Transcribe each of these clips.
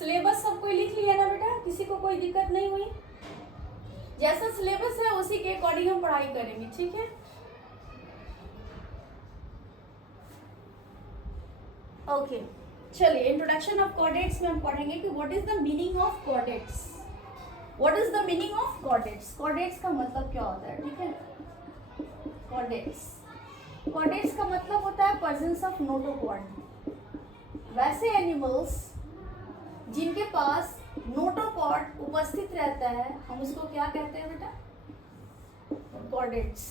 Syllabus सब कोई लिख लिया ना बेटा, किसी को कोई दिक्कत नहीं हुई? जैसा सिलेबस है उसी के अकॉर्डिंग हम पढ़ाई करेंगे, ठीक है? ओके, चलिए इंट्रोडक्शन ऑफ कॉर्डेट्स में हम पढ़ेंगे कि what is the meaning of chordates. What is the meaning of chordates? Chordates का मतलब क्या होता है, ठीक है? कॉर्डेट्स का मतलब होता है प्रेजेंस ऑफ नोटोकॉर्ड। वैसे एनिमल्स जिनके पास नोटोकॉर्ड उपस्थित रहता है हम उसको क्या कहते हैं बेटा? Chordates.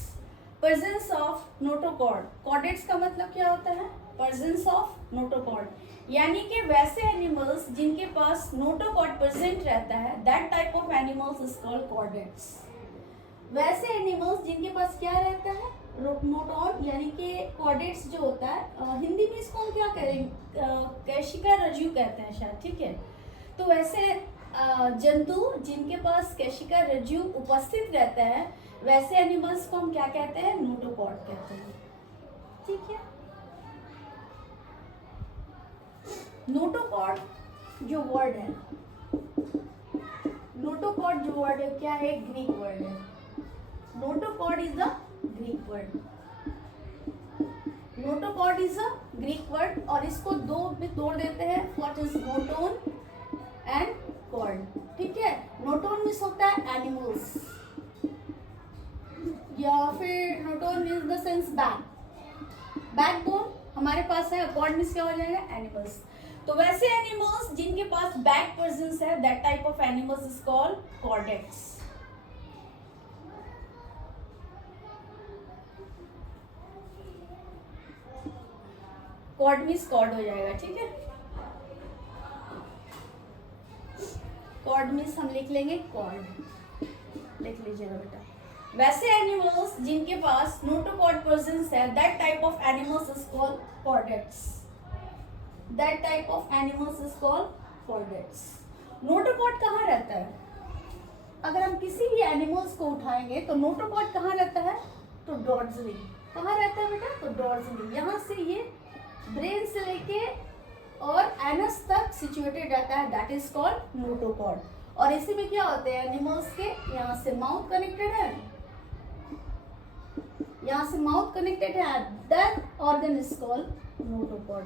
Presence of notochord, chordates का मतलब क्या होता है? प्रेजेंस ऑफ नोटोकॉर्ड, यानी कि वैसे एनिमल्स जिनके पास नोटोकॉर्ड प्रेजेंट रहता है, that type of animals is called chordates. वैसे एनिमल्स जिनके पास क्या रहता है? नोटोन, यानी कि कॉर्डेट्स जो होता है, हिंदी में इसको हम क्या करेंगे? कैशिका रज्जु कहते हैं शायद, ठीक है? तो वैसे जंतु जिनके पास कैशिका रज्जु उपस्थित रहता है, वैसे एनिमल्स को हम क्या कहते हैं? नोटोकॉर्ड कहते हैं, ठीक है? नोटोकॉर्ड जो वर्ड है, नोटोकॉर्ड जो वर्ड है क्या है? ग्रीक वर्ड है। Notochord is a Greek word. Notochord is a Greek word और इसको दो में तोड़ देते हैं। व्हाट इज नोटोन एंड कॉर्ड, ठीक है? नोटोन मीन्स होता है एनिमल्स, या फिर नोटोन मीन्स द सेंस बैकबोन हमारे पास है। कॉर्ड मीन्स क्या हो जाएगा? एनिमल्स। तो वैसे एनिमल्स जिनके पास बैक प्रेजेंस है, that type of animals is called chordates. Chord means chord हो जाएगा, ठीक है? कॉर्ड मीन्स हम लिख लेंगे कॉर्ड, लिख लीजिएगा बेटा। वैसे एनिमल्स जिनके पास नोटोकॉर्ड प्रेजेंस है, that type of animals is called chordates. That type of animals is called chordates. Notochord कहाँ रहता है? अगर हम किसी भी एनिमल्स को उठाएंगे तो नोटोकॉर्ड कहाँ रहता है? तो डॉर्सली। कहाँ रहता है बेटा? तो डॉर्सली। यहाँ से ये ब्रेन से लेके और एनस तक सिचुएटेड रहता है, दैट इज कॉल्ड नोटोकॉर्ड। और इसी में क्या होते हैं एनिमल्स के? यहाँ से माउथ कनेक्टेड है, यहाँ से माउथ कनेक्टेड है, that organ is called notochord.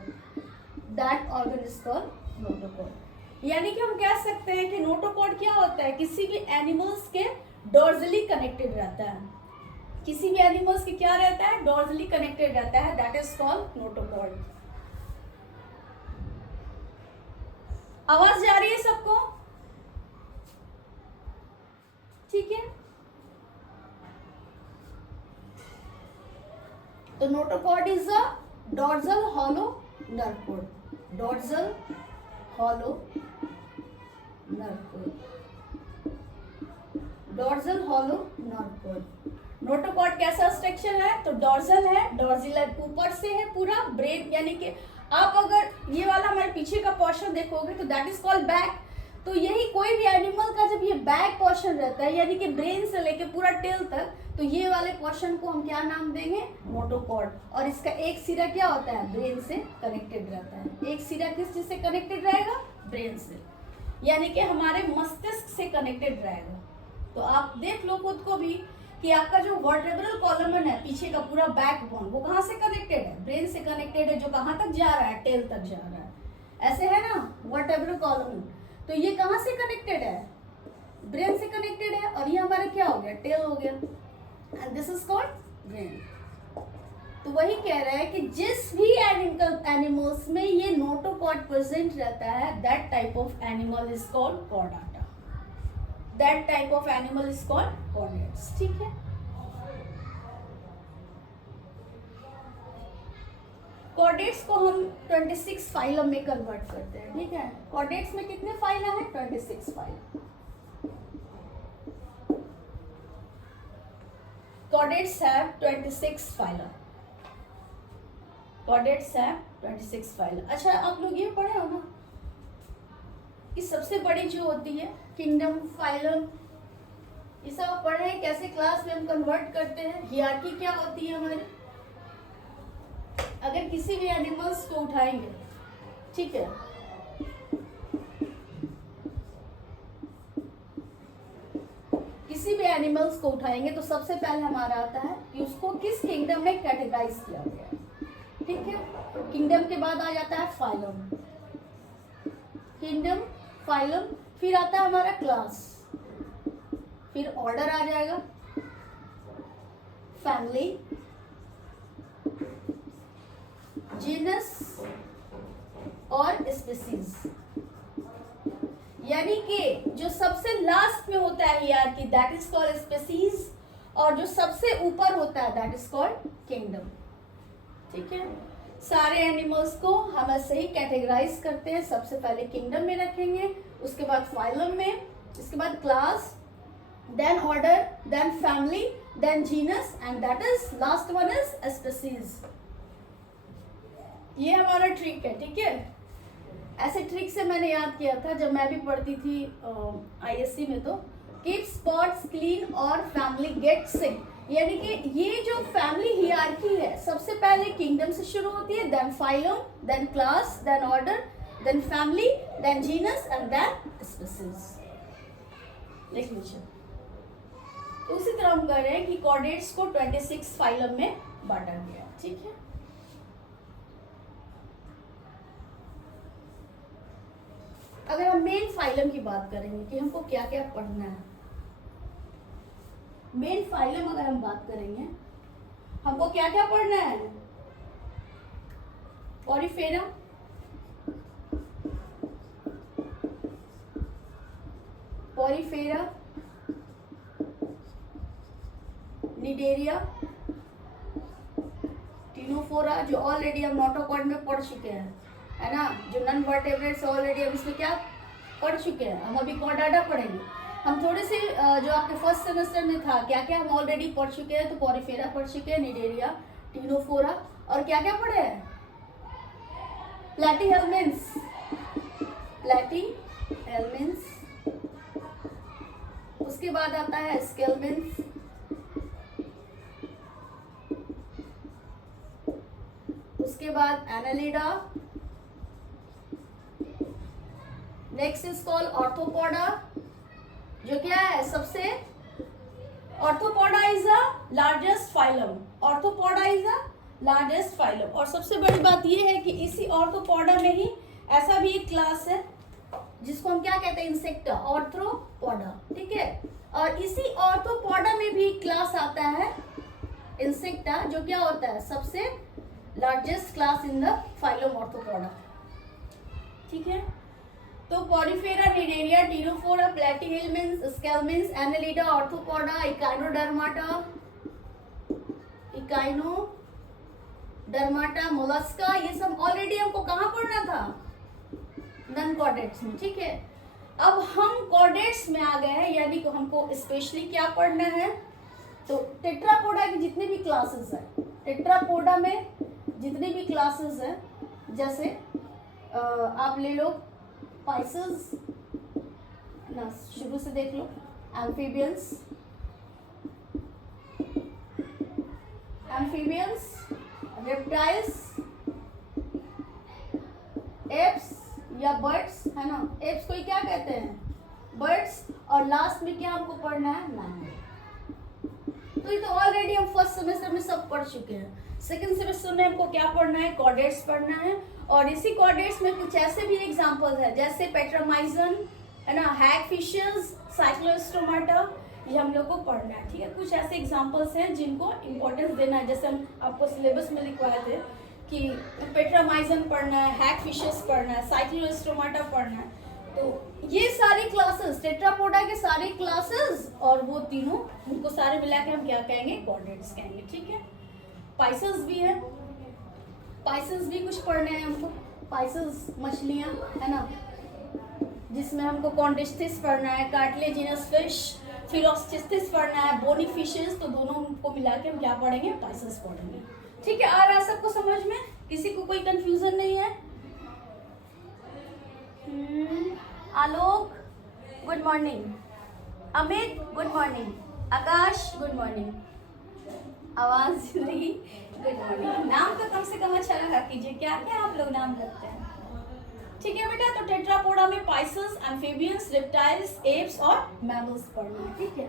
That organ is called notochord. यानी कि हम कह सकते हैं कि नोटोकॉर्ड क्या होता है? किसी भी एनिमल्स के डॉर्सली कनेक्टेड रहता है। किसी भी एनिमल्स के क्या रहता है? डॉर्सली कनेक्टेड रहता है, दैट इज कॉल्ड नोटोकॉर्ड। आवाज जा रही है सबको? ठीक है। तो notochord is a dorsal hollow nerve code. Dorsal hollow nerve code. Dorsal hollow nerve code. Notochord कैसा स्ट्रक्चर है? तो डॉर्सल है, डॉर्जिलर ऊपर से है पूरा ब्रेन, यानी कि आप अगर ये वाला हमारे पीछे का पोर्शन देखोगे तो दैट इज कॉल्ड बैक। तो यही कोई भी एनिमल का जब ये बैक पोर्शन रहता है, यानी कि ब्रेन से लेके पूरा टेल तक, तो ये वाले पोर्शन को हम क्या नाम देंगे? नोटोकॉर्ड। और इसका एक सिरा क्या होता है? ब्रेन से कनेक्टेड रहता है। एक सिरा किस चीज से कनेक्टेड रहेगा? ब्रेन से, यानी कि हमारे मस्तिष्क से कनेक्टेड रहेगा। तो आप देख लो खुद को भी कि आपका जो वर्टेब्रल कॉलम है पीछे का पूरा बैकबोन, वो कहाँ से कनेक्टेड है? ब्रेन से कनेक्टेड है, जो कहाँ तक जा रहा है? टेल तक जा रहा है। ऐसे है ना वर्टेब्रल कॉलम। तो ये कहाँ से कनेक्टेड है? ब्रेन से कनेक्टेड है, और ये हमारा क्या हो गया? टेल हो गया, and this is called brain. तो वही कह रहा है कि जिस भी एनिमल्स में ये नोटोकॉर्ड प्रेजेंट रहता है, that type of animal is called Chordata. That type of animal is called chordates, ठीक है? कॉर्डेट्स को हम 26 फाइलम में कन्वर्ट करते हैं, ठीक है? कॉर्डेट्स में कितने फाइलम है? 26 phylum. Chordates have 26 phylum. Chordates have 26 phylum. अच्छा, आप लोग ये पढ़े हो ना कि सबसे बड़ी जो होती है किंगडम, फाइलम, ये सब पढ़े हैं कैसे क्लास में हम कन्वर्ट करते हैं। हियरार्की क्या होती है हमारी? अगर किसी भी एनिमल्स को उठाएंगे, ठीक है, एनिमल्स को उठाएंगे तो सबसे पहले हमारा आता है कि उसको किस किंगडम में कैटेगराइज किया गया है, ठीक है। किंगडम के बाद आ जाता है फाइलम, किंगडम, फाइलम, फिर आता है हमारा क्लास, फिर ऑर्डर आ जाएगा, फैमिली, जीनस और स्पीसीज। यानी कि जो सबसे लास्ट में होता है hierarchy that is called species, और जो सबसे ऊपर होता है दैट इज कॉल्ड किंगडम, ठीक है। सारे एनिमल्स को हम ऐसे ही कैटेगराइज करते हैं, सबसे पहले किंगडम में रखेंगे, उसके बाद फाइलम में, इसके बाद class, then order, then family, then genus and that is last one is species. ये हमारा ट्रिक है, ठीक है। ऐसे ट्रिक से मैंने याद किया था जब मैं भी पढ़ती थी आईएससी में, तो कीप स्पॉट्स क्लीन और फैमिली गेट सिक, यानी कि ये जो फैमिली हियरार्की है सबसे पहले किंगडम से शुरू होती है, then phylum, then class, then order, then family, then genus and then species. देख लीजिए, तो उसी तरह हम कह रहे हैं कि कॉर्डेट्स को 26 फाइलम में बांटा गया, ठीक है। अगर हम मेन फाइलम की बात करेंगे कि हमको क्या क्या पढ़ना है, मेन फाइलम अगर हम बात करेंगे हमको क्या क्या पढ़ना है, पॉरीफेरा, पॉरीफेरा, निडेरिया, टिनोफोरा, जो ऑलरेडी हम नोटोकॉर्ड में पढ़ चुके हैं, है ना, जो नॉन वर्टेब्रेट्स ऑलरेडी हम इसमें क्या पढ़ चुके हैं, हम अभी कॉर्डाटा पढ़ेंगे। हम थोड़े से जो आपके फर्स्ट सेमेस्टर में था क्या क्या हम ऑलरेडी पढ़ चुके हैं, तो पॉरीफेरा पढ़ चुके हैं, निडेरिया, टिनोफोरा, और क्या क्या पढ़े हैं, प्लैटीहेल्मिन्थ्स, प्लैटीहेल्मिन्थ्स, उसके बाद आता है स्केल्मिन्थ्स, उसके बाद Annelida, next is called arthropoda, जो क्या है सबसे, arthropoda is the largest phylum, arthropoda is the largest phylum. और सबसे बड़ी बात ये है कि इसी ऑर्थोपोडा में ही ऐसा भी एक क्लास है जिसको हम क्या कहते हैं, इंसेक्टा, ऑर्थ्रोपोडा, ठीक है। और इसी ऑर्थोपोडा में भी क्लास आता है इंसेक्टा, जो क्या होता है सबसे largest class in the phylum Arthropoda, ठीक है। तो Porifera, Cnidaria, Ctenophora, Platyhelminthes, Aschelminthes, Annelida, Arthropoda, Echinodermata, Mollusca, ये सब ऑलरेडी हमको कहाँ पढ़ना था, नॉन कॉर्डेट्स में, ठीक है। अब हम कॉर्डेट्स में आ गए हैं, यानी कि हमको स्पेशली क्या पढ़ना है, तो टेट्रापोडा की जितनी भी क्लासेस हैं, टेट्रापोडा में जितनी भी क्लासेस हैं, जैसे आप ले लो पाइसेस ना, शुरू से देख लो, एम्फीबियंस, रेप्टाइल्स, एप्स या बर्ड्स, है ना, एप्स को ही क्या कहते हैं, बर्ड्स, और लास्ट में क्या हमको पढ़ना है, मैमल। तो ये तो ऑलरेडी हम फर्स्ट सेमेस्टर में सब पढ़ चुके हैं। सेकंड सेमेस्टर में हमको क्या पढ़ना है, कॉर्डेट्स पढ़ना है, और इसी कॉर्डेट्स में कुछ ऐसे भी एग्जांपल्स है जैसे पेट्रामाइजन, है ना, हैगफिशेस, साइक्लोस्टोमाटा, ये हम लोग को पढ़ना है, ठीक है। कुछ ऐसे एग्जांपल्स हैं जिनको इम्पोर्टेंस देना है, जैसे हम आपको सिलेबस में लिखवाए थे कि पेट्रामाइजन पढ़ना है, हैगफिशेस पढ़ना है, साइक्लोस्टोमाटा पढ़ना है। तो ये सारी क्लासेस, टेट्रापोडा के सारे क्लासेस और वो तीनों, उनको सारे मिला के हम क्या कहेंगे, कॉर्डेट्स कहेंगे, ठीक है। पाइसेस भी है, पाइसेस भी कुछ पढ़ने हैं हमको, पाइसेस मछलियाँ, है ना, जिसमें हमको कॉन्डिस्थिस पढ़ना है, कार्टिलेजिनस फिश, फिलोस्टिस्थिस पढ़ना है, बोनी फिशेस, तो दोनों को मिला के हम क्या पढ़ेंगे, पाइसेस पढ़ेंगे, ठीक है। आ रहा है सबको समझ में, किसी को कोई कंफ्यूजन नहीं है। Alok good morning, Amit good morning, Akash good morning, आवाज नहीं, गुड मॉर्निंग। नाम तो कम से कम अच्छा रखा कीजिए, क्या क्या आप लोग नाम रखते हैं, ठीक है बेटा। तो टेट्रापोडा में पाइसेस, एम्फीबियंस, रेप्टाइल्स, एप्स और मैमल्स पढ़ना है, ठीक है।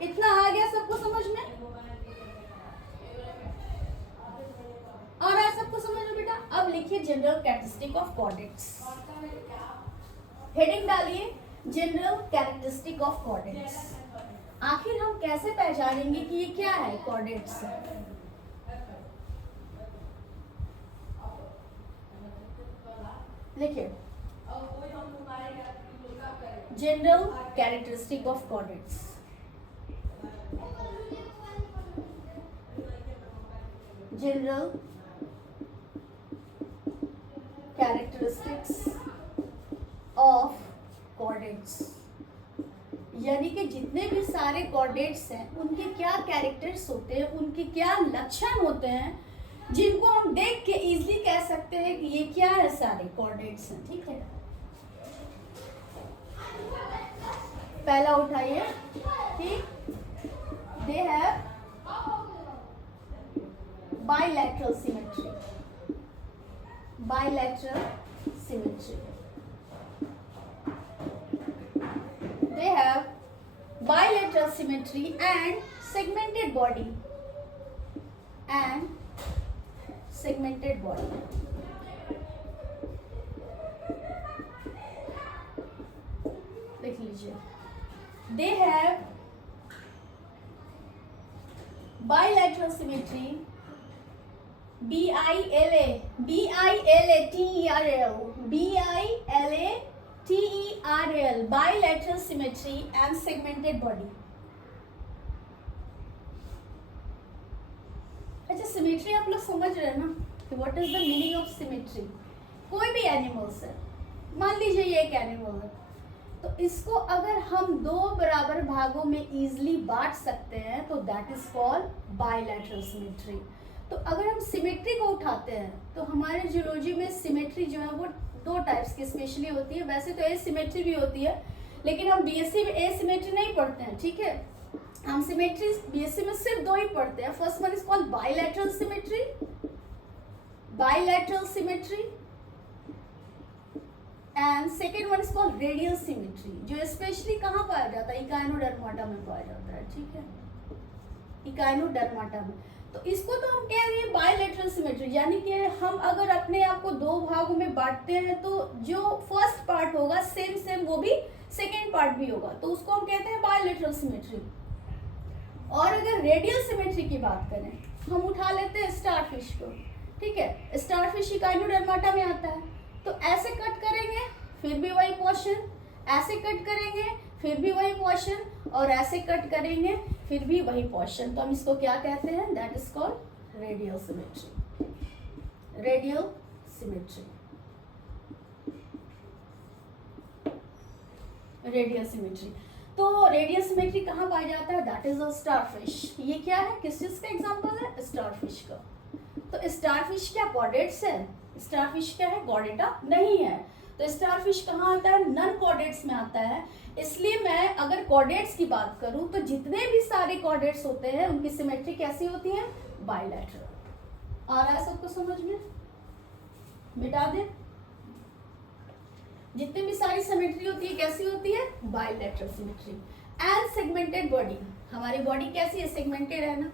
इतना आ गया सबको समझ में? आ रहा है सबको समझ में बेटा? अब लिखिए general characteristic of chordates. Heading डालिए जनरल कैरेक्टरिस्टिक ऑफ कॉर्डेट्स। आखिर हम कैसे पहचानेंगे कि ये क्या है कॉर्डेट्स? लिखिए general characteristic of chordates. General characteristics of chordates, यानी कि जितने भी सारे कॉर्डेट्स हैं उनके क्या कैरेक्टर्स होते हैं, उनके क्या लक्षण होते हैं, जिनको हम देख के इजीली कह सकते हैं कि ये क्या है, सारे कॉर्डेट्स हैं। ठीक है, पहला उठाइए, ठीक, they have bilateral symmetry. Bilateral symmetry, they have bilateral symmetry and segmented body लिख लीजिए, they have bilateral symmetry, bilateral bilateral symmetry and segmented body। अच्छा, सिमेट्री आप लोग समझ रहे हैं ना कि what is the meaning of symmetry? कोई भी एनिमल्स है, मान लीजिए ये एक एनिमल है, तो इसको अगर हम दो बराबर भागों में इजीली बांट सकते हैं तो that is called bilateral symmetry. तो अगर हम सिमेट्री को उठाते हैं तो हमारे जियोलॉजी में सिमेट्री जो है वो दो टाइप्स की स्पेशली होती है। वैसे तो एसिमेट्री भी होती है, लेकिन हम बीएससी में एसिमेट्री नहीं पढ़ते हैं। ठीक है, हम सिमेट्री बीएससी में सिर्फ दो ही पढ़ते हैं। First one is called bilateral symmetry, bilateral symmetry, and second one is called radial symmetry, जो स्पेशली कहाँ पाया जाता है? इकाइनोडर्माटा में पाया जाता है। ठीक है, इकाइनोडर्माटा में। तो इसको तो हम कह रहे हैं बाइलैटरल सिमेट्री, यानी कि हम अगर अपने आप को दो भागों में बांटते हैं तो जो फर्स्ट पार्ट होगा सेम वो भी सेकेंड पार्ट भी होगा, तो उसको हम कहते हैं बाइलैटरल सिमेट्री। और अगर रेडियल सिमेट्री की बात करें, हम उठा लेते हैं स्टारफिश को। ठीक है, स्टारफिश इकाइनोडर्माटा में आता है, तो ऐसे कट करेंगे फिर भी वही पोर्शन, ऐसे कट करेंगे फिर भी वही पोर्शन, और ऐसे कट करेंगे फिर भी वही पोर्शन। तो हम इसको क्या कहते हैं? That is called radial symmetry. Radial symmetry, radial symmetry. तो रेडियल सिमेट्री कहाँ पाया जाता है? That is a starfish. ये क्या है, किस चीज का एग्जांपल है? स्टारफिश का। तो स्टारफिश क्या कॉर्डेट्स है? स्टारफिश क्या है? कॉर्डेटा नहीं है। तो स्टारफिश कहाँ आता है? नन कॉर्डेट्स में आता है। इसलिए मैं अगर कॉर्डेट्स की बात करूं तो जितने भी सारे कॉर्डेट्स होते हैं उनकी सिमेट्री कैसी होती है? बाइलैटरल। आ रहा है सबको समझ में? मिटा दे, जितनी भी सारी सिमेट्री होती है कैसी होती है? Bilateral symmetry. And segmented body, हमारी बॉडी कैसी है? सेगमेंटेड है ना,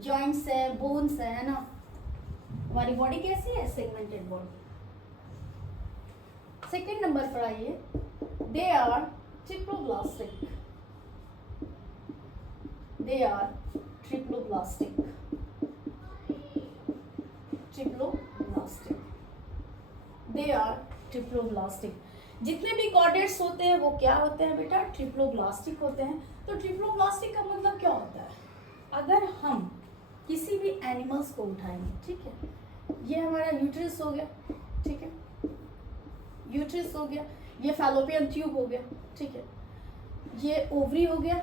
जॉइंट्स है, बोन्स है ना, हमारी बॉडी कैसी है? Segmented body. सेकेंड नंबर पर आइए, they are triploblastic. They are triploblastic. Triploblastic, they are triploblastic. जितने भी कॉर्डेट्स होते हैं वो क्या होते हैं बेटा? ट्रिप्लोब्लास्टिक होते हैं। तो ट्रिप्लोब्लास्टिक का मतलब क्या होता है? अगर हम किसी भी एनिमल्स को उठाएंगे, ठीक है, ये हमारा यूट्रस हो गया, ठीक है, यूट्रस हो गया, ये फैलोपियन ट्यूब हो गया, ठीक है, ये ओवरी हो गया,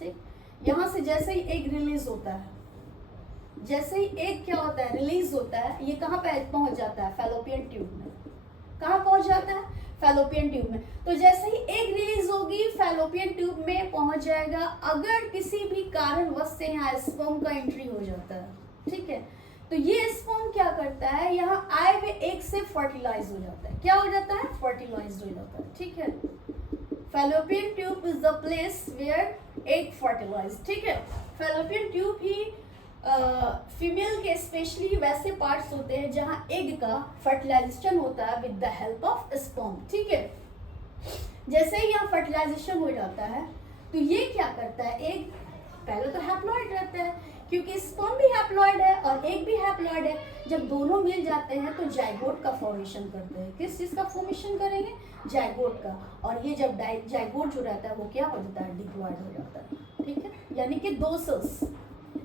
ठीक। यहाँ से जैसे ही एग रिलीज होता है, जैसे ही एग क्या होता है? रिलीज होता है, ये कहाँ पे पहुंच जाता है? फैलोपियन ट्यूब में। कहाँ पहुंच जाता है? फैलोपियन ट्यूब में। तो जैसे ही एग रिलीज होगी फैलोपियन ट्यूब में पहुंच जाएगा। अगर किसी भी कारणवश से यहाँ स्पर्म का एंट्री हो जाता है, ठीक है, तो ये स्पर्म क्या करता है? यहाँ आए हुए एग से फर्टिलाइज हो जाता है। क्या हो जाता है? फर्टिलाइज हो जाता है, ठीक है, fallopian tube is the place where egg fertilize, ठीक है। फैलोपियन ट्यूब ही फीमेल के स्पेशली वैसे पार्ट्स होते हैं जहां एग का फर्टिलाइजेशन होता है with the help of sperm, ठीक है। जैसे ही यहाँ फर्टिलाइजेशन हो जाता है तो ये क्या करता है, एग पहले तो हैप्लॉइड रहता है क्योंकि स्पर्म भी हैप्लॉइड है और एग भी हैप्लॉइड है। जब दोनों मिल जाते हैं तो जाइगोट का फॉर्मेशन करते हैं। किस चीज का फॉर्मेशन करेंगे, जाइगोट का। और ये जब जाइगोट जो रहता है वो क्या हो जाता है, डिप्लॉइड हो जाता है, ठीक है। यानी कि दो सेल्स,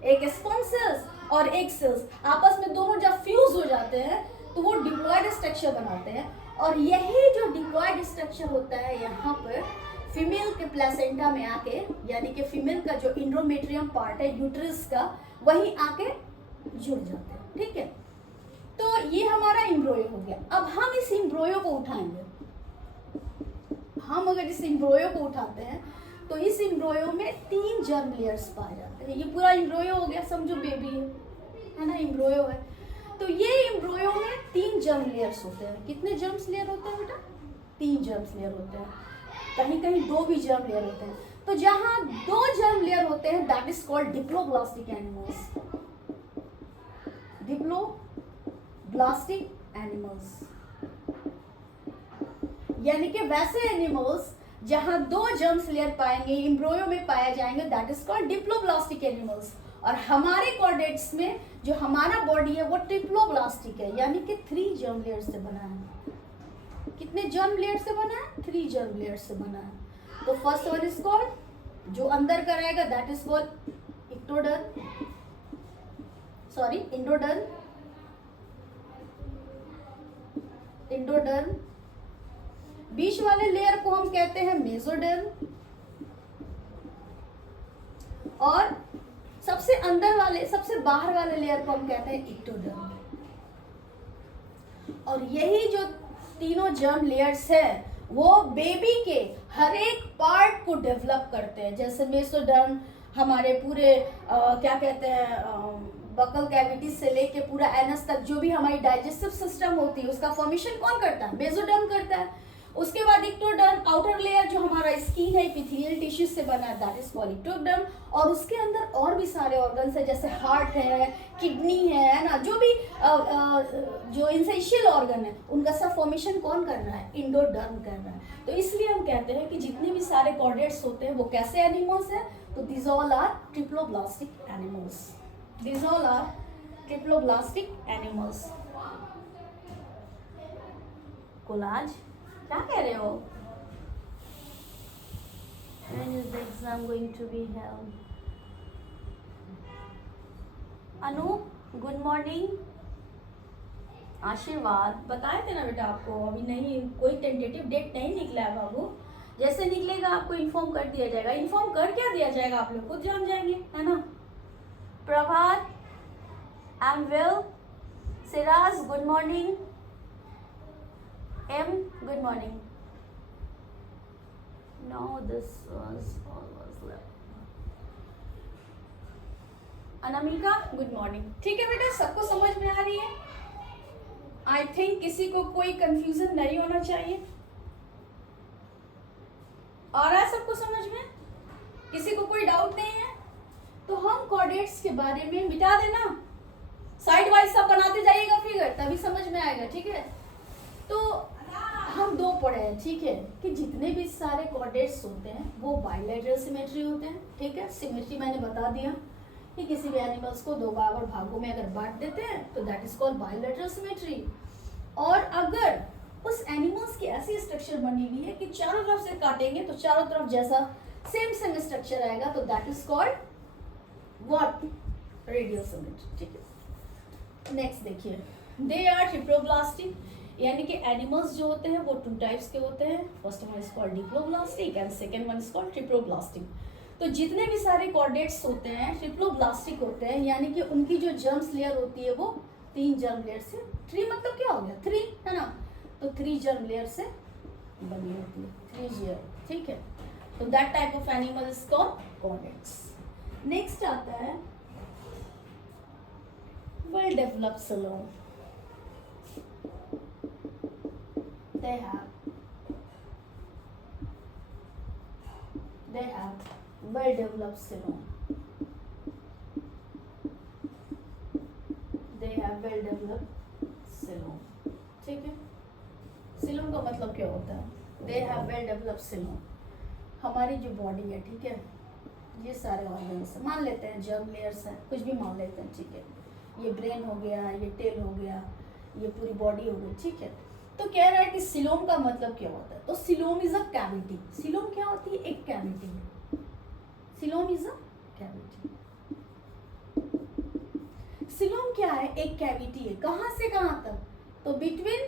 एक स्पर्म सेल्स और एक सेल्स आपस में दोनों जब फ्यूज हो जाते हैं तो वो डिप्लॉइड स्ट्रक्चर बनाते हैं। और यही जो डिप्लॉइड स्ट्रक्चर होता है यहाँ पर फीमेल के प्लेसेंटा में आके, यानी कि फीमेल का जो इंडोमेट्रियम पार्ट है यूट्रस का, वहीं आके जुड़ जाते हैं, ठीक है। तो ये हमारा एम्ब्रियो हो गया। अब हम इस एम्ब्रियो को उठाएंगे। हम अगर इस एम्ब्रियो को उठाते हैं तो इस एम्ब्रियो में 3 जर्म लेयर्स पाए जाते हैं। ये पूरा एम्ब्रियो हो गया, समझो बेबी है ना, एम्ब्रियो है। तो ये एम्ब्रियो में 3 जर्म लेयर्स होते हैं। कितने जर्म्स लेयर होते हैं बेटा, 3 जर्म्स लेयर होते हैं। कहीं कहीं 2 भी जर्म लेयर होते हैं। तो जहां 2 जर्म लेयर होते हैं that is called diploblastic animals. Diploblastic animals यानी कि वैसे एनिमल्स जहां 2 जर्म्स लेयर पाएंगे, एम्ब्रियो में पाए जाएंगे, that is called diploblastic animals. और हमारे कॉर्डेट्स में जो हमारा बॉडी है वो ट्रिप्लोब्लास्टिक है, यानी कि 3 जर्म लेयर से बना है। कितने जर्म लेयर से बना है, 3 जर्म लेयर से बना है। तो फर्स्ट वन इज कॉल्ड, जो अंदर का रहेगा that is called endoderm, endoderm. बीच वाले लेयर को हम कहते हैं मेसोडर्म और सबसे अंदर वाले, सबसे बाहर वाले लेयर को हम कहते हैं एक्टोडर्म। और यही जो तीनों जर्म लेयर्स है वो बेबी के हर एक पार्ट को डेवलप करते हैं। जैसे मेसोडर्म हमारे पूरे क्या कहते हैं, बकल कैविटी से लेके पूरा एनस तक जो भी हमारी डाइजेस्टिव सिस्टम होती है उसका फॉर्मेशन कौन करता है, मेसोडर्म करता है। उसके बाद एक्टोडर्म, आउटर लेयर जो हमारा स्किन है एपिथेलियल टिश्यू से बना है, दैट इज कॉल्ड एक्टोडर्म। और उसके अंदर और भी सारे ऑर्गन्स है, जैसे हार्ट है, किडनी है ना, जो भी जो एसेंशियल ऑर्गन है उनका सब फॉर्मेशन कौन कर रहा है, इंडोडर्म कर रहा है। तो इसलिए हम कहते हैं कि जितने भी सारे कॉर्डेट्स होते हैं वो कैसे एनिमल्स हैं, तो this all are triploblastic animals. This all are triploblastic animals. कोलाज क्या कह रहे हो? When is the exam going to be held? Anu good morning. आशीर्वाद बताए थे ना बेटा आपको, अभी नहीं, कोई टेंटेटिव डेट नहीं निकला है बाबू। जैसे निकलेगा आपको इन्फॉर्म कर दिया जाएगा। इन्फॉर्म कर क्या दिया जाएगा, आप लोग खुद जान जाएंगे, है ना। Prabhat I am well. Siraj good morning. M good morning. No, this was left. Anamika good morning. ठीक है बेटा, सबको समझ में आ रही है? आई थिंक किसी को कोई कंफ्यूजन नहीं होना चाहिए। आ रहा है सबको समझ में? किसी को कोई डाउट नहीं है? तो हम कॉर्डेट्स के बारे में मिटा देना, साइड वाइज सब बनाते जाइएगा फिगर, तभी समझ में आएगा, ठीक है। तो हम 2 पढ़े हैं, ठीक है, कि जितने भी सारे कॉर्डेट्स होते हैं वो बाइलेटरल सिमेट्री होते हैं, ठीक है। सिमेट्री मैंने बता दिया कि किसी भी एनिमल्स को 2 बराबर भागों में अगर बांट देते हैं तो that is called bilateral symmetry. और अगर उस एनिमल्स की ऐसी स्ट्रक्चर बनी हुई है कि चारों तरफ से काटेंगे तो चारों तरफ जैसा सेम स्ट्रक्चर आएगा, तो that is called what, radial symmetry, ठीक है। नेक्स्ट देखिए, दे आर ट्रिप्लोब्लास्टिक, यानी कि एनिमल्स जो होते हैं वो 2 टाइप्स के होते हैं। First one is called diploblastic and second one is called triploblastic. तो जितने भी सारे कॉर्डेट्स होते हैं ट्रिप्लोब्लास्टिक होते हैं, यानी कि उनकी जो जर्म्स लेयर होती है वो 3 जर्म लेयर से, 3 मतलब क्या हो गया, 3 है ना, तो 3 जर्म लेयर से बनी होती है, 3 लेयर, ठीक है। तो that type of animal is called chordates. Next आता है well developed salon. They have they have well developed coelom. They have well developed coelom. ठीक है, coelom का मतलब क्या होता है? They have well developed coelom. हमारी जो बॉडी है, ठीक है, ये सारे ऑर्गन्स मान लेते हैं, जर्म लेयर्स हैं, कुछ भी मान लेते हैं, ठीक है, ये ब्रेन हो गया, ये टेल हो गया, ये पूरी बॉडी हो गई, ठीक है। तो कह रहा है कि सीलोम का मतलब क्या होता है? तो coelom is a cavity. Coelom क्या होती है? एक कैविटी है। Coelom is a cavity. Coelom क्या है? एक कैविटी है। कहां से कहां तक? तो between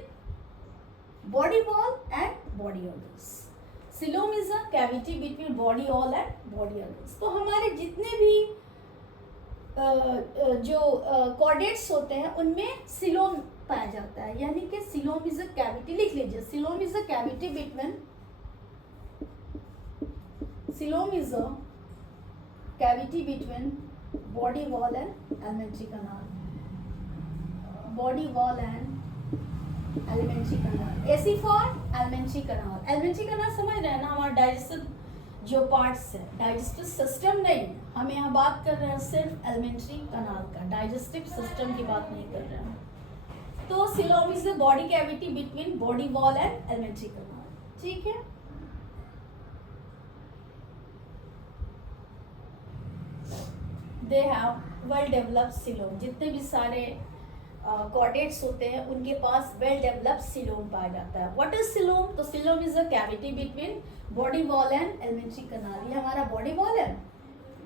body wall and body organs. Coelom is a cavity between body wall and body organs. तो हमारे जितने भी जो कॉर्डेट्स होते हैं उनमें सीलोम पाया जाता है, यानी कि सीलोम इज अ कैविटी। लिख लीजिए, coelom is a cavity between, coelom is a cavity between body wall and alimentary kanal. Body wall and alimentary kanal. AC for elementary kanal. Elementary कनाल समझ रहे हैं ना? हमारा डाइजेस्टिव जो पार्ट्स है, digestive system नहीं, हम यहाँ बात कर रहे हैं सिर्फ एलिमेंट्री कनाल का, डाइजेस्टिव सिस्टम की बात नहीं कर रहे हैं। तो coelom is the body cavity between body wall and alimentary canal, ठीक है। दे हैव वेल डेवलप्ड सीलोम। जितने भी सारे कॉर्डेट्स होते हैं उनके पास वेल डेवलप्ड सीलोम पाया जाता है। What is coelom? तो coelom is a cavity between body wall and alimentary canal. ये हमारा बॉडी वॉल है,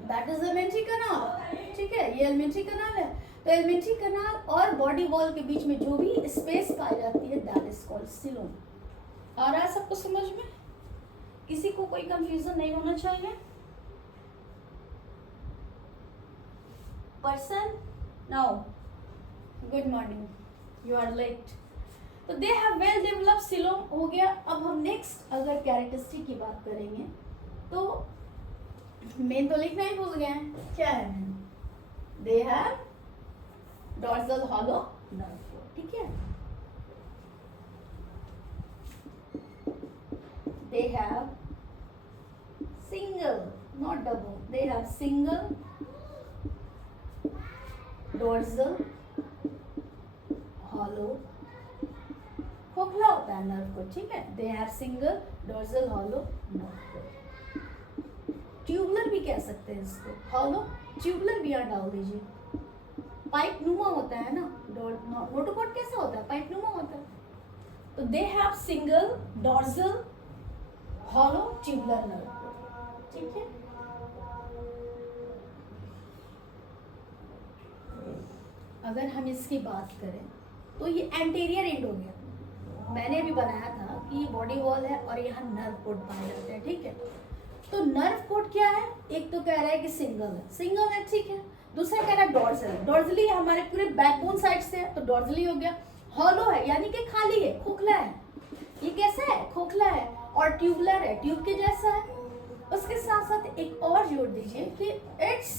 दैट इज एलिमेंट्री कनाल, ठीक है, ये एलिमेंट्री कनाल है। तो एलिमेंट्री कनाल और बॉडी वॉल के बीच में जो भी स्पेस पाई जाती है दैट इज कॉल्ड सीलोम। आ रहा है सबको समझ में? किसी को कोई कंफ्यूजन नहीं होना चाहिए। Person now, good morning, you are late. तो they have well developed coelom हो गया। अब हम नेक्स्ट अगर कैरेक्टरिस्टिक की बात करेंगे तो मेन तो लिखना ही भूल गए हैं, क्या है? They have dorsal hollow nerve, ठीक है। They have single, not double, they have single dorsal hollow, खोखला होता है नर्व को, ठीक है। They have single dorsal hollow nerve. Tubular भी कह सकते हैं इसको, हॉलो ट्यूबुलर भी यहाँ डाल दीजिए। पाइप नुमा होता है ना, नोटोकॉर्ड कैसा होता है? पाइप नुमा होता है। तो they have single dorsal hollow tubular nerve, ठीक है। अगर हम इसकी बात करें तो ये एंटीरियर एंड हो गया। मैंने भी बनाया था कि ये बॉडी वॉल है और यहाँ नर्व कोड पाए जाते हैं, ठीक है। तो नर्व कोड क्या है? एक तो कह रहा है कि सिंगल है, ठीक है। दूसरा कह रहा है डॉर्सल। डॉर्सली हमारे पूरे बैकबोन साइड से है तो डॉर्सली हो गया। हॉलो है यानी कि खाली है, खोखला है। ये कैसा है? खोखला है। और ट्यूबुलर है, ट्यूब के जैसा है। उसके साथ साथ एक और जोड़ दीजिए कि इट्स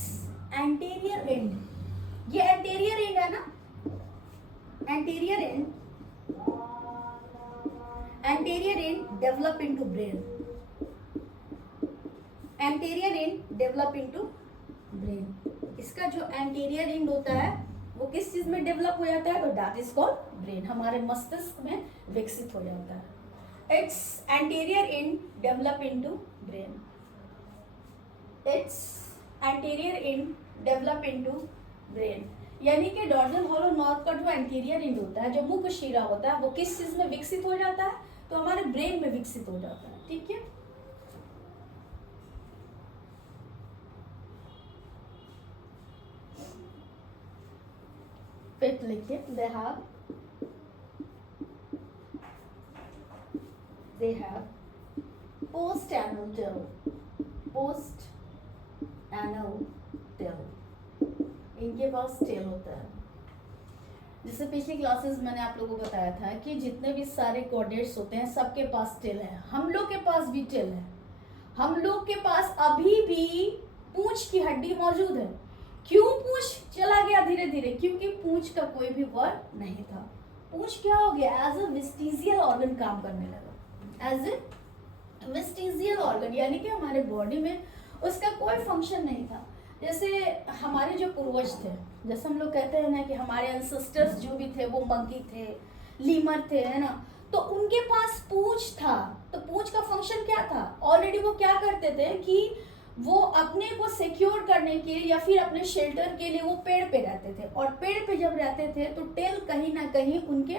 एंटीरियर एंड। ये एंटीरियर एंड है ना, anterior and develop into brain. Anterior and develop into brain. इसका जो एंटीरियर एंड होता है वो किस चीज में डेवलप हो जाता है? तो दैट इज कॉल्ड ब्रेन, हमारे मस्तिष्क में विकसित हो जाता है। It's anterior and develop into brain. It's anterior and develop into brain, यानी कि डॉर्सल हॉलो नर्व का जो एंटीरियर एंड होता है, जो मुख्य शिरा होता है, वो किस चीज में विकसित हो जाता है? तो हमारे ब्रेन में विकसित हो जाता है, ठीक है। फिफ्थ लिखिए, they have post anal tail, इनके पास टेल होता है। जैसे पिछली क्लासेस मैंने आप लोगों को बताया था कि जितने भी सारे कॉर्डेट्स होते हैं सबके पास टेल है। हम लोग के पास भी टेल है। हम लोग के पास अभी भी पूंछ की हड्डी मौजूद है। क्यों पूंछ चला गया धीरे धीरे? क्योंकि पूंछ का कोई भी वर्क नहीं था। पूंछ क्या हो गया? एज ए वेस्टिजियल ऑर्गन काम करने लगा, एज ए वेस्टिजियल ऑर्गन यानी कि हमारे बॉडी में उसका कोई फंक्शन नहीं था। जैसे हमारे जो पूर्वज थे, जैसे हम लोग कहते हैं ना कि हमारे एंसेस्टर्स जो भी थे वो मंकी थे, लीमर थे, है ना, तो उनके पास पूंछ था। तो पूंछ का फंक्शन क्या था? ऑलरेडी वो क्या करते थे कि वो अपने को सिक्योर करने के लिए या फिर अपने शेल्टर के लिए वो पेड़ पे रहते थे, और पेड़ पे जब रहते थे तो टेल कहीं ना कहीं उनके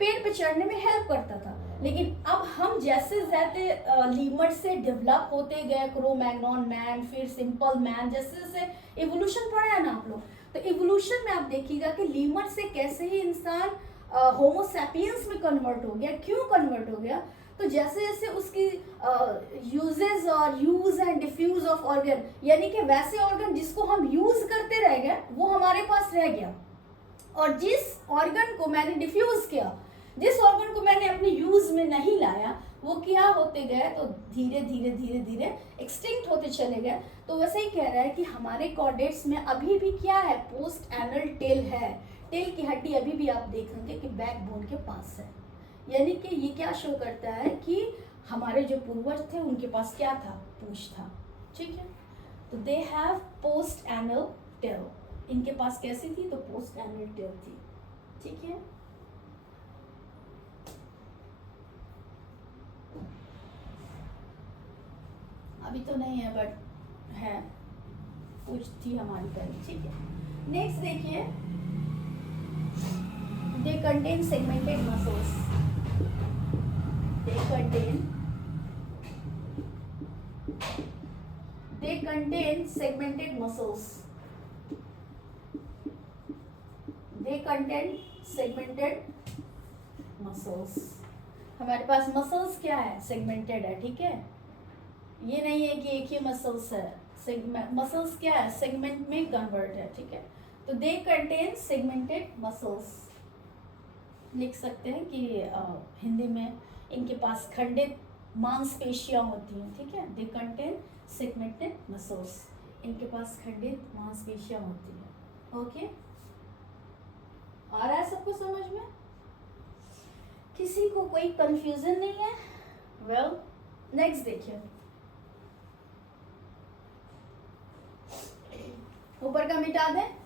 पेड़ पे चढ़ने में हेल्प करता था। लेकिन अब हम जैसे जैसे लीमर से डेवलप होते गए, क्रो-मैग्नॉन मैन, फिर सिंपल मैन, जैसे जैसे इवोल्यूशन पढ़ा है ना आप लोग, तो इवोल्यूशन में आप देखिएगा कि लीमर से कैसे ही इंसान होमोसैपियंस में कन्वर्ट हो गया। क्यों कन्वर्ट हो गया? तो जैसे जैसे उसकी यूजेस और use and diffuse of organ, यानी कि वैसे ऑर्गन जिसको हम यूज करते रह गए वो हमारे पास रह गया, और जिस ऑर्गन को मैंने डिफ्यूज किया, जिस ऑर्गन को मैंने अपने यूज में नहीं लाया, वो क्या होते गए, तो धीरे धीरे धीरे धीरे एक्सटिंक्ट होते चले गए। तो वैसे ही कह रहा है कि हमारे कॉर्डेट्स में अभी भी क्या है? पोस्ट एनल टेल है। टेल की हड्डी अभी भी आप देखेंगे कि बैकबोन के पास है, यानी कि ये क्या शो करता है कि हमारे जो पूर्वज थे उनके पास क्या था? पूंछ था। ठीक है, तो they have post anal tail. इनके पास कैसी थी? तो पोस्ट एनल टेल थी। ठीक है, अभी तो नहीं है बट है, कुछ थी हमारी पहले। ठीक है, नेक्स्ट देखिए, they contain segmented muscles. They contain segmented muscles. They contain segmented muscles. हमारे पास मसल्स क्या है? सेगमेंटेड है। ठीक है, ये नहीं है कि एक ही मसल्स है। मसल्स क्या है? सेगमेंट में कन्वर्ट है। ठीक है, तो दे कंटेन सेगमेंटेड मसल्स लिख सकते हैं कि हिंदी में इनके पास खंडित मांसपेशियां होती हैं। ठीक है, दे कंटेन सेगमेंटेड मसल्स, इनके पास खंडित मांसपेशियां होती हैं। ओके, आ रहा है सबको समझ में? किसी को कोई कंफ्यूजन नहीं है? वेल, नेक्स्ट देखिए, ऊपर का मिटा दें।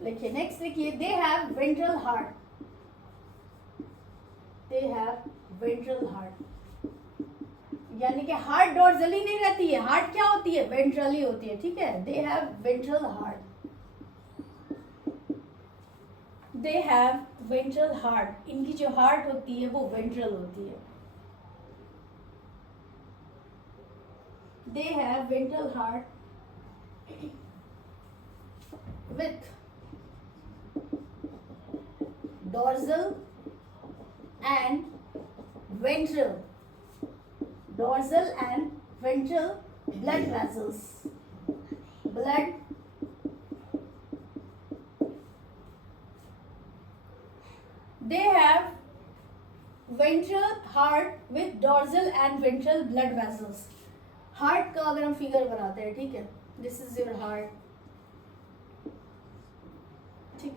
लिखिए, नेक्स्ट देखिए, they have ventral heart. They have ventral heart, यानी कि हार्ट डॉर्जली नहीं रहती है, हार्ट क्या होती है? वेंट्रली होती है। ठीक है, they have ventral heart. They have ventral heart, इनकी जो हार्ट होती है वो वेंट्रल होती है। They have ventral heart with dorsal and ventral blood vessels. They have ventral heart with dorsal and ventral blood vessels. Heart का अगर हम फिगर बनाते हैं, ठीक है, दिस इज योर हार्ट। ठीक,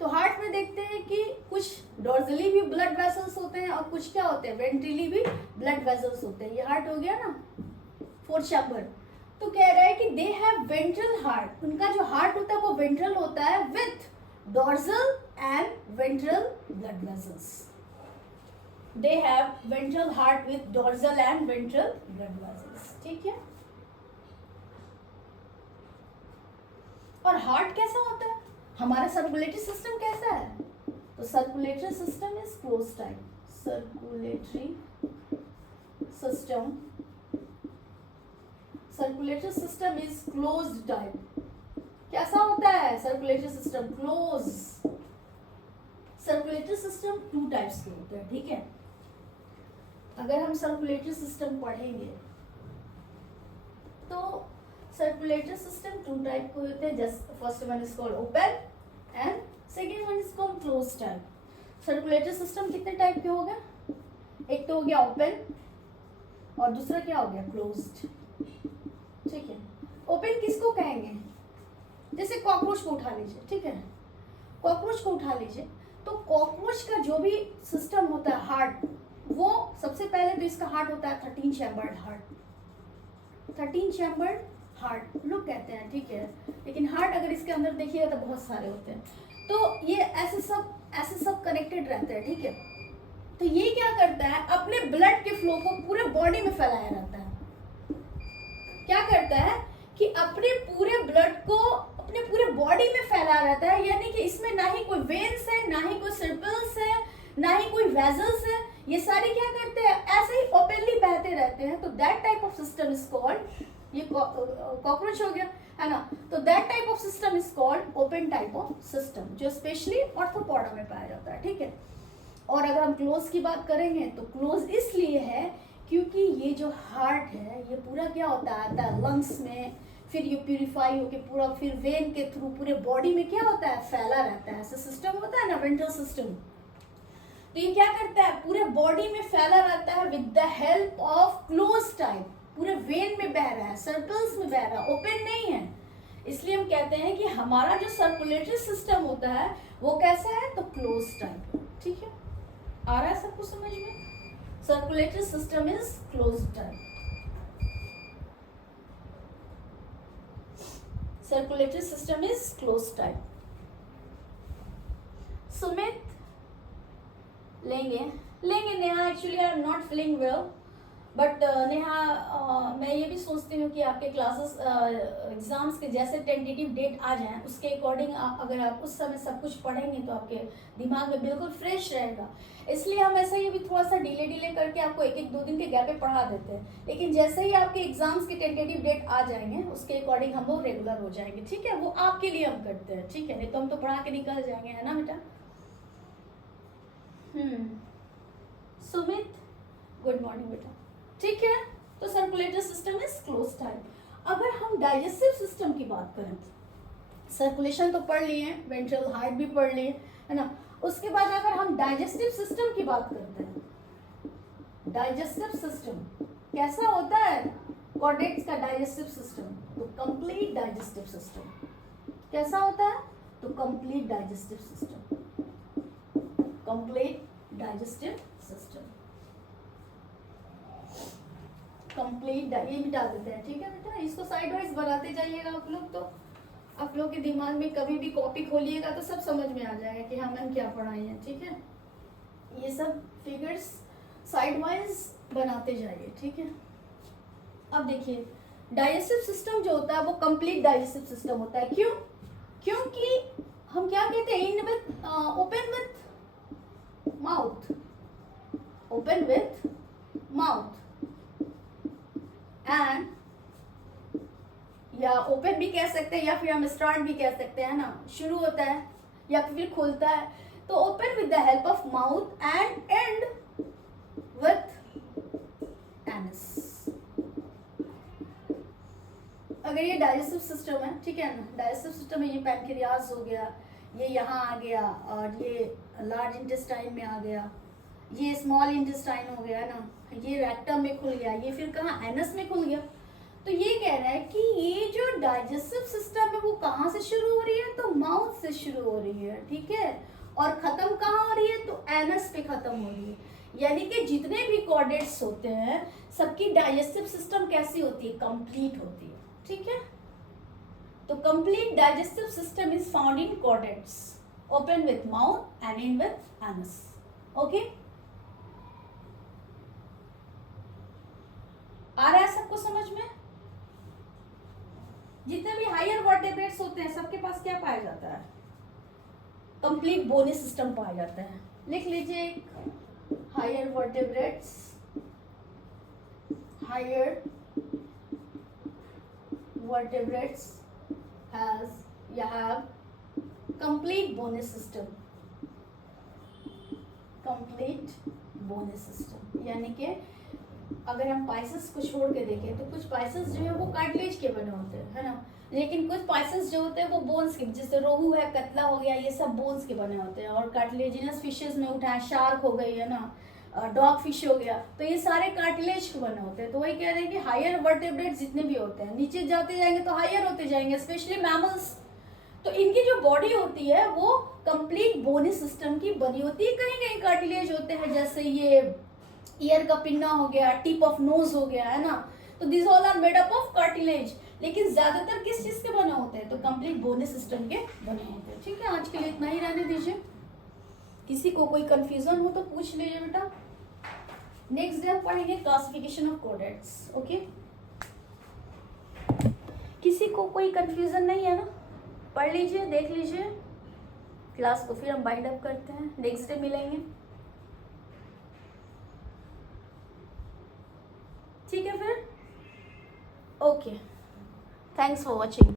तो हार्ट में देखते हैं कि कुछ डॉर्जली भी ब्लड वेसल्स होते हैं और कुछ क्या होते हैं? वेंट्रली भी ब्लड वेसल्स होते हैं। ये हार्ट हो गया ना, फोर्थ चैम्बर। तो कह रहा है कि दे हैव वेंट्रल हार्ट, उनका जो हार्ट होता है वो वेंट्रल होता है with dorsal and ventral blood vessels. They have ventral heart with dorsal and ventral blood vessels. ठीक है, और हार्ट कैसा होता है? हमारा सर्कुलेटरी सिस्टम कैसा है? तो circulatory system is close type. Circulatory system is close type. कैसा होता है circulatory system? Close. Circulatory system two types के होते हैं। ठीक है, अगर हम सर्कुलेटरी सिस्टम पढ़ेंगे तो सर्कुलेटरी सिस्टम टू टाइप के होते हैं। Just first one is called open and second one is called close type. Circulatory system कितने टाइप के हो गए? एक तो हो गया ओपन, और दूसरा क्या हो गया, क्लोज्ड। ठीक है, ओपन किसको कहेंगे, जैसे कॉकरोच को उठा लीजिए, ठीक है, कॉकरोच को उठा लीजिए, तो कॉकरोच का जो भी सिस्टम होता है हार्ट, वो सबसे पहले तो इसका हार्ट होता है 13 चैम्बर्ड हार्ट, 13 चैम्बर्ड हार्ट लोग कहते हैं, ठीक है, लेकिन हार्ट अगर इसके अंदर देखिएगा तो बहुत सारे होते हैं, तो ये ऐसे सब कनेक्टेड रहते हैं, ठीक है। तो ये क्या करता है, अपने ब्लड के फ्लो को पूरे बॉडी में फैलाया रहता है, क्या करता है कि अपने पूरे ब्लड को अपने पूरे बॉडी में फैला रहता है, यानी कि इसमें ना ही कोई वेन्स है, ना ही कोई सर्कल्स है, ना ही कोई वेजल्स है, ये सारे क्या करते हैं, ऐसे ही ओपनली बहते रहते हैं। तो that type of system is called, ये कॉकरोच हो गया है ना, तो that type of system is called open type of system, जो स्पेशली ऑर्थोपोडा में पाया जाता है, ठीक है। और अगर हम क्लोज की बात करेंगे तो क्लोज इसलिए है क्योंकि ये जो हार्ट है ये पूरा क्या होता है लंग्स में, फिर ये प्यूरिफाई होके पूरा फिर वेन के थ्रू पूरे बॉडी में क्या होता है, फैला रहता है, ऐसा सिस्टम होता है ना वेंट्रल सिस्टम। तो ये क्या करता है, पूरे बॉडी में फैला रहता है with the help of close type, पूरे वेन में बह रहा है, सर्कल्स में बह रहा है, ओपन नहीं है। इसलिए हम कहते हैं कि हमारा जो सर्कुलेटरी सिस्टम होता है वो कैसा है, तो क्लोज टाइप, ठीक है। आ रहा है सबको समझ में, circulatory system is close type, circulatory system is closed type. Sumit लेंगे Neha, actually I am not feeling well, but Neha मैं ये भी सोचती हूँ कि आपके क्लासेस एग्जाम्स के जैसे टेंटेटिव डेट आ जाएं उसके अकॉर्डिंग अगर आप उस समय सब कुछ पढ़ेंगे तो आपके दिमाग में बिल्कुल फ्रेश रहेगा, इसलिए हम ऐसा ही भी थोड़ा सा डिले करके आपको एक 2 दिन के गैप पे पढ़ा देते हैं, लेकिन जैसे ही आपके एग्जाम्स के टेंटेटिव डेट आ जाएंगे उसके अकॉर्डिंग हम लोग रेगुलर हो जाएंगे, ठीक है। वो आपके लिए हम करते हैं, ठीक है, नहीं तो हम तो पढ़ा के निकल जाएंगे, है ना बेटा। सुमित गुड मॉर्निंग बेटा, ठीक है। तो circulatory system is close type. अगर हम डाइजेस्टिव सिस्टम की बात करें, सर्कुलेशन तो पढ़ लिए, वेंट्रल हार्ट भी पढ़ लिए, है ना, उसके बाद अगर हम डाइजेस्टिव सिस्टम की बात करते हैं, डाइजेस्टिव सिस्टम कैसा होता है, कॉर्डेट्स का डाइजेस्टिव सिस्टम, तो कंप्लीट डाइजेस्टिव सिस्टम कैसा होता है, तो complete digestive system, complete digestive system, complete, ये मिटा देते हैं, ठीक है बेटा, इसको साइड वाइज बनाते जाइएगा आप लोग, तो आप लोग के दिमाग में कभी भी कॉपी खोलिएगा तो सब समझ में आ जाएगा कि हमने क्या पढ़ाई है, ठीक है। ये सब फिगर्स साइड वाइज बनाते जाइए, ठीक है। अब देखिए डाइजेस्टिव सिस्टम जो होता है वो कंप्लीट डाइजेस्टिव सिस्टम होता है, क्यों, क्योंकि हम क्या कहते हैं, in with open with mouth, open with mouth and, या ओपन भी कह सकते हैं या फिर हम स्टार्ट भी कह सकते हैं ना, शुरू होता है या फिर खुलता है, तो open with the help of mouth and and with anus. अगर ये डाइजेस्टिव सिस्टम है, ठीक है ना, डाइजेस्टिव सिस्टम में ये पैनक्रियाज हो गया, ये यहाँ आ गया, और ये लार्ज इंटेस्टाइन में आ गया, ये स्मॉल इंटेस्टाइन हो गया ना, ये रेक्टम में खुल गया, ये फिर कहाँ, एनस में खुल गया। तो ये कह रहा है कि ये जो डाइजेस्टिव सिस्टम है वो कहाँ से शुरू हो रही है, तो माउथ से शुरू हो रही है, ठीक है, और खत्म कहाँ हो रही है, तो एनस पे खत्म हो रही है। यानी कि जितने भी कॉर्डेट्स होते हैं सबकी डाइजेस्टिव सिस्टम कैसी होती है, कंप्लीट होती है, ठीक है। तो complete digestive system is found in chordates, open with mouth and in with anus, okay. आ रहा है सबको समझ में। जितने भी हायर वर्टेब्रेट्स होते हैं सबके पास क्या पाया जाता है, कंप्लीट बोनी सिस्टम पाया जाता है। लिख लीजिए, higher vertebrates, higher vertebrates has या have complete bony system, complete bony system. यानी कि अगर हम पाइसेस को छोड़ के देखें तो कुछ पाइसेस जो है वो कार्टिलेज के बने होते हैं, है ना, लेकिन कुछ पाइसेस जो होते हैं वो बोन्स के, जैसे रोहू है, कतला हो गया, ये सब बोन्स के बने होते हैं। और कार्टिलेजिनस फिशेस में उठाए, शार्क हो गई, है ना, डॉग फिश हो गया, तो ये सारे कार्टिलेज के बने होते हैं। तो वही कह रहे हैं कि हायर वर्टेब्रेट जितने भी होते हैं नीचे जाते जाएंगे तो हायर होते जाएंगे, स्पेशली मैमल्स। तो इनकी जो बॉडी होती है वो कंप्लीट बोनी सिस्टम की बनी होती है। कहीं कहीं कार्टिलेज होते हैं, जैसे ये ईयर का पिन्ना हो गया, टिप ऑफ नोज हो गया, है ना। तो this all are made up of cartilage. लेकिन ज्यादातर किस चीज के बने होते हैं, तो कंप्लीट बोनी सिस्टम के बने होते हैं। ठीक है, आज के लिए इतना ही रहने दीजिए। किसी को कोई कंफ्यूजन हो तो पूछ लीजिए बेटा। नेक्स्ट डे हम पढ़ेंगे क्लासिफिकेशन ऑफ कोडेट्स। ओके, किसी को कोई कंफ्यूजन नहीं है ना, पढ़ लीजिए, देख लीजिए। क्लास को फिर हम बाइंड अप करते हैं, नेक्स्ट डे मिलेंगे। ठीक है फिर, ओके, थैंक्स फॉर वॉचिंग।